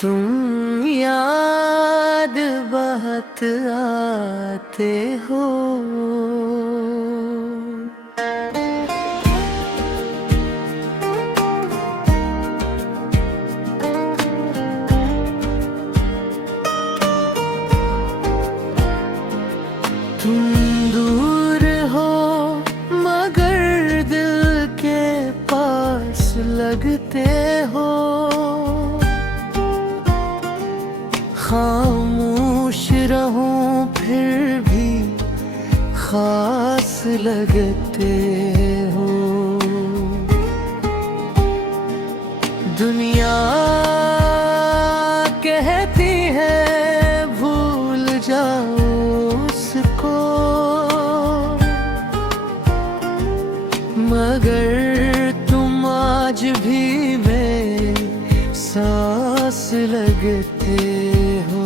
तुम याद बहुत आते हो। तुम दूर हो मगर दिल के पास लगते हो। खामोश रहूं फिर भी खास लगते हो। दुनिया कहती है भूल जाओ उसको, मगर तुम आज भी मेरी सांस लगते हो।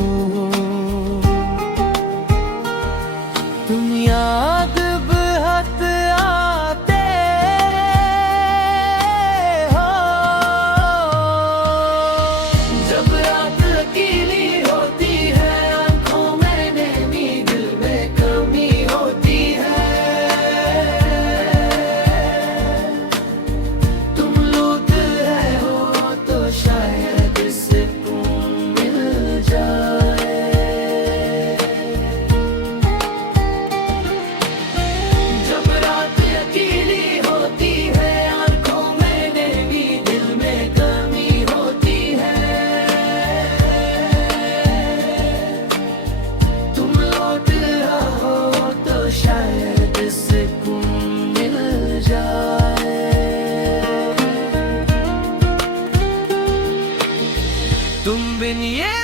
तुम याद बहुत आते हो। जब रात अकेली होती है, आंखों में नैनी दिल में कमी होती है। तुम लौट रहे हो तो शायद सुकून मिल जाए। जब रात अकेली होती है, आंखों में नैनी दिल में कमी होती है। तुम लौट रहो तो शायद सुकून मिल जाए। तुम बिन ये